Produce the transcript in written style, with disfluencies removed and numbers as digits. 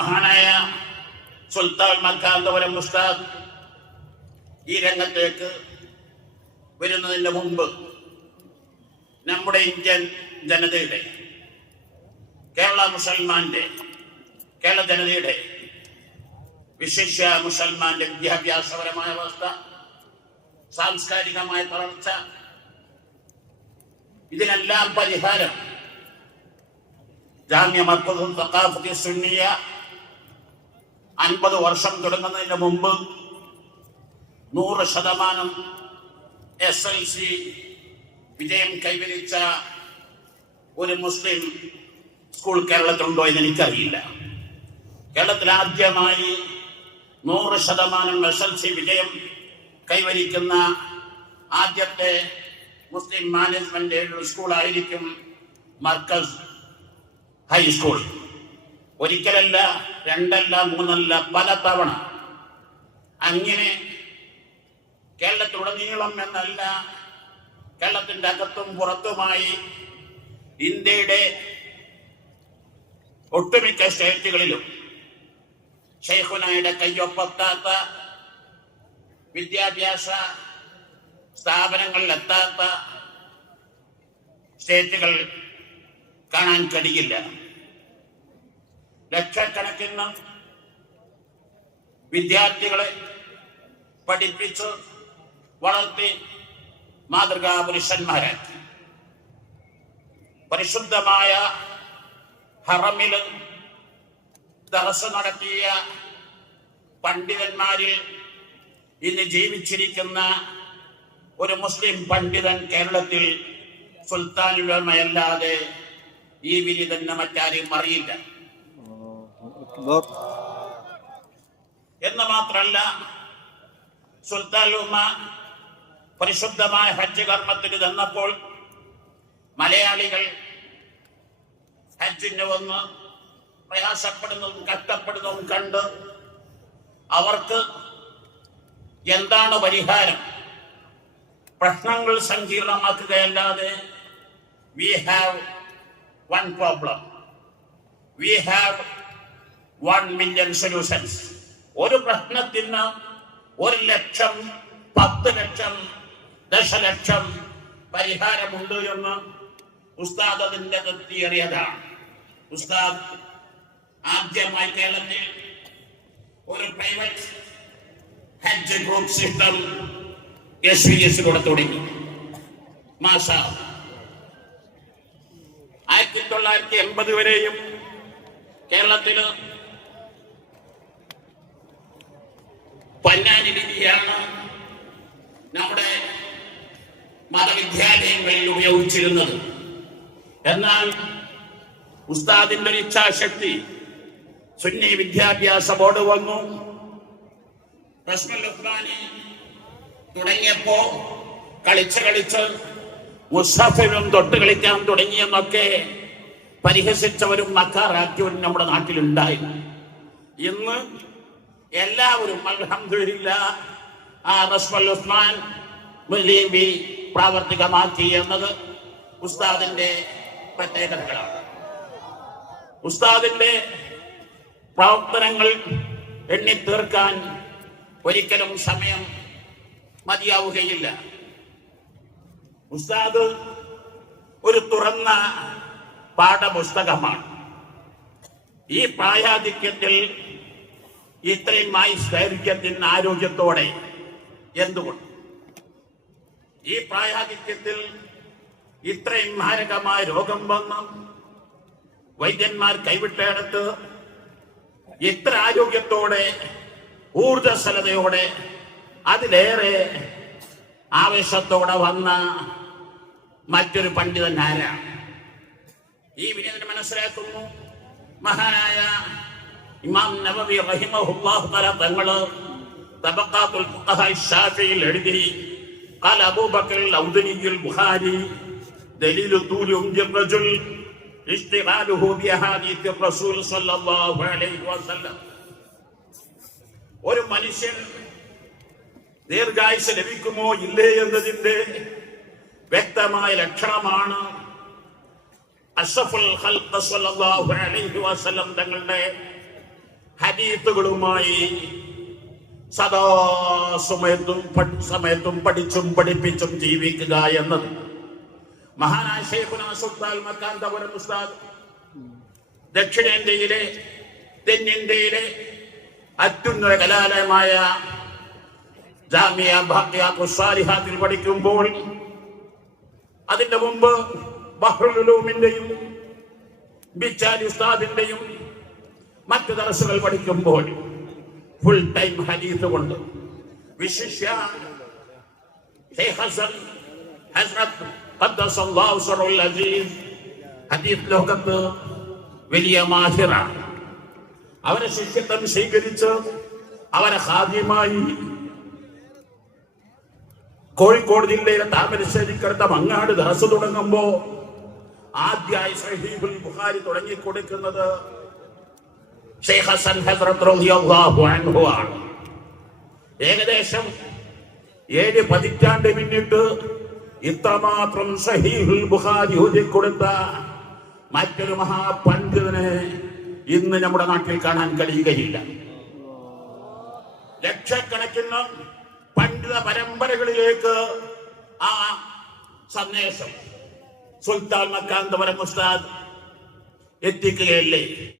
മഹാനായ സുൽത്താൻ മക്കാന്തപുരം ഉസ്താദ് ഈ രംഗത്തേക്ക് വരുന്നതിന് മുമ്പ് നമ്മുടെ ഇന്ത്യൻ ജനതയുടെ, കേരള മുസൽമാന്റെ, കേരള ജനതയുടെ, വിശിഷ്യ മുസൽമാന്റെ വിദ്യാഭ്യാസപരമായ അവസ്ഥ, സാംസ്കാരികമായ തളർച്ച, ഇതിനെല്ലാം പരിഹാരം ജാമ്യ മർക്കസുൽ സഖാഫത്തി സുന്നിയ 50 വർഷം തുടങ്ങുന്നതിന് മുമ്പ് 100% SLC വിജയം കൈവരിച്ച ഒരു മുസ്ലിം സ്കൂൾ കേരളത്തിലുണ്ടോ എന്ന് എനിക്കറിയില്ല. കേരളത്തിൽ ആദ്യമായി 100% SLC വിജയം കൈവരിക്കുന്ന ആദ്യത്തെ മുസ്ലിം മാനേജ്മെന്റ് സ്കൂളായിരിക്കും മർക്കസ് ഹൈസ്കൂൾ. ഒരിക്കലല്ല, രണ്ടല്ല, മൂന്നല്ല, പല തവണ അങ്ങനെ കേരളത്തിലുടനീളം എന്നല്ല, കേരളത്തിന്റെ അകത്തും പുറത്തുമായി ഇന്ത്യയുടെ ഒട്ടുമിക്ക സ്റ്റേറ്റുകളിലും ശൈഖുനായുടെ കയ്യൊപ്പെത്താത്ത, വിദ്യാഭ്യാസ സ്ഥാപനങ്ങളിലെത്താത്ത സ്റ്റേറ്റുകൾ കാണാൻ കഴിയില്ല. ലക്ഷക്കണക്കിന് വിദ്യാർത്ഥികളെ പഠിപ്പിച്ച് വളർത്തി മാതൃകാ പുരുഷന്മാരാക്കി. പരിശുദ്ധമായ ഹറമിൽ ദർസ് നടത്തിയ പണ്ഡിതന്മാരിൽ ഇന്ന് ജീവിച്ചിരിക്കുന്ന ഒരു മുസ്ലിം പണ്ഡിതൻ കേരളത്തിൽ സുൽത്താൻ ഉലമയല്ലാതെ ഈ വിധി തന്നെ മറ്റാരെയും അറിയില്ല. എന്ന് മാത്രല്ല, സുൽത്താൻ ഉലമ പരിശുദ്ധമായ ഹജ്ജ് കർമ്മത്തിന് ചെന്നപ്പോൾ മലയാളികൾ ഹജ്ജിന് വന്ന് പ്രയാസപ്പെടുന്നതും കഷ്ടപ്പെടുന്നതും കണ്ട് അവർക്ക് എന്താണ് പരിഹാരം, പ്രശ്നങ്ങൾ സങ്കീർണമാക്കുകയല്ലാതെ we have one problem, we have 1 million solutions. ഒരു പ്രശ്നത്തിന് 1 ലക്ഷം, 10 ലക്ഷം, ദശലക്ഷം പരിഹാരമുണ്ട് എന്ന് ഉസ്താദ് അതിന്റെ തിയറിയതാണ്. ഉസ്താദ് ആദ്യമായി കേരളത്തിൽ ഒരു പ്രൈവറ്റ് ഹജ്ജ് ഗ്രൂപ്പ് സിസ്റ്റം SVS-ലൂടെ തുടങ്ങി. മാഷാ 1980 വരെയും കേരളത്തില് പൊന്നാനി രീതിയാണ് നമ്മുടെ മതവിദ്യാലയങ്ങളിൽ ഉപയോഗിച്ചിരുന്നത്. എന്നാൽ ഉസ്താദിന്റെ ഒരു ഇച്ഛാശക്തി, സുന്നി വിദ്യാഭ്യാസ ബോർഡ് വന്നു. റസ്മുൽ ഉസ്മാനി തുടങ്ങിയപ്പോ കളിച്ച് മുസ്ഹഫിലും തൊട്ട് കളിക്കാൻ തുടങ്ങിയെന്നൊക്കെ പരിഹസിച്ചവരും മക്കാറാക്കിയവരും നമ്മുടെ നാട്ടിലുണ്ടായിരുന്നു. ഇന്ന് എല്ലാവരും അൽഹംദുലില്ലാഹ് ആ റസ്മുൽ ഉസ്മാൻ മുസ്ലിം പ്രാവർത്തികമാക്കി എന്നത് ഉസ്താദിന്റെ പ്രത്യേകതകളാണ്. ഉസ്താദിന്റെ പ്രവർത്തനങ്ങൾ എണ്ണി തീർക്കാൻ ഒരിക്കലും സമയം മതിയാവുകയില്ല. ഉസ്താദ് ഒരു തുറന്ന പാഠപുസ്തകമാണ്. ഈ പ്രായാധിക്യത്തിൽ ഇത്രയും ദൈർഘ്യത്തിന് ആരോഗ്യത്തോടെ എന്തുകൊണ്ട്? ഈ പ്രായാധിക്യത്തിൽ ഇത്രയും മാരകമായ രോഗം വന്ന് വൈദ്യന്മാർ കൈവിട്ടയിടത്ത് ഇത്ര ആരോഗ്യത്തോടെ, ഊർജസ്വലതയോടെ, അതിലേറെ ആവേശത്തോടെ വന്ന മറ്റൊരു പണ്ഡിതൻ ആരാണ്? ഈ വിനീതനെ മനസ്സിലാക്കുന്നു മഹാനായ ഇമാം നവവി റഹിമഹുല്ലാഹു തആല തങ്ങള് തബഖാത്തുൽ ഫുഖഹാ ശാഫിഈൽ എഴുതി, ഖാല അബൂബക്കർ ഔദനിയുൽ ബുഖാരി ദലീലു തൂലി ഉംജിർ റജുൽ ഇസ്തിഗാലുഹു ബിഅഹാദീഥി റസൂൽ സ്വല്ലല്ലാഹു അലൈഹി വസല്ലം. ഒരു മനുഷ്യൻ ദീർഘായുസ് ലഭിക്കുമോ ഇല്ലേ എന്നതിന്റെ വ്യക്തമായ ലക്ഷണമാണ് അഷ്റഫുൽ ഖൽഖ് സ്വല്ലല്ലാഹു അലൈഹി വസല്ലം തങ്ങളുടെ ഹദീത്തുകളുമായി സമയത്തും പഠിച്ചും പഠിപ്പിച്ചും ജീവിക്കുക എന്നത് മഹാനായ ശൈഖുനാ സുൽത്താൻ മക്കാന്തപുരം ഉസ്താദ് ദക്ഷിണേന്ത്യയിലെ തെന്നിന്ത്യയിലെ അത്യുന്നത കലാലയമായ ജാമിയ ബാഖിയാത്തുസ് സാലിഹാത്തിൽ പഠിക്കുമ്പോൾ, അതിന്റെ മുമ്പ് ബഹ്റുൽ ഉലൂമിന്റെയും ബിച്ചാലി ഉസ്താദിന്റെയും മറ്റു ദർസുകൾ പഠിക്കുമ്പോൾ ഫുൾ ടൈം ഹദീസ് കൊണ്ട് വിശിഷ്യ ശൈഖ് ഹസൻ ഹസ്രത്ത് ഖദ്ദസല്ലാഹു സിറഹുൽ അസീസ് ഹദീസ് ലോകത്ത് വലിയ മാഹിറാണ്. അവരെ ശിഷ്യത്വം സ്വീകരിച്ച് അവരെ ഖാദിമായി കോഴിക്കോട് ജില്ലയിലെ താമരശ്ശേരിക്കടുത്ത മങ്ങാട് ദർസ് തുടങ്ങുമ്പോ ആദ്യമായി സഹീഹുൽ ബുഖാരി തുടങ്ങിക്കൊടുക്കുന്നത് ശൈഖ് ഹസൻ ഹസ്രത്ത് റളിയല്ലാഹു അൻഹു ആണ്. ഏകദേശം 7 പതിറ്റാണ്ട് പിന്നിട്ട് ഇത്രമാത്രം സഹീഹുൽ ബുഖാരി ഓതിക്കൊടുത്ത മറ്റൊരു മഹാപണ്ഡിതനെ ഇന്ന് നമ്മുടെ നാട്ടിൽ കാണാൻ കഴിയുകയില്ല. ലക്ഷക്കണക്കിന് പണ്ഡിത പരമ്പരകളിലേക്ക് ആ സന്ദേശം സുൽത്താൻ മക്കാന്തപുരം ഉസ്താദ് എത്തിക്കുകയല്ലേ.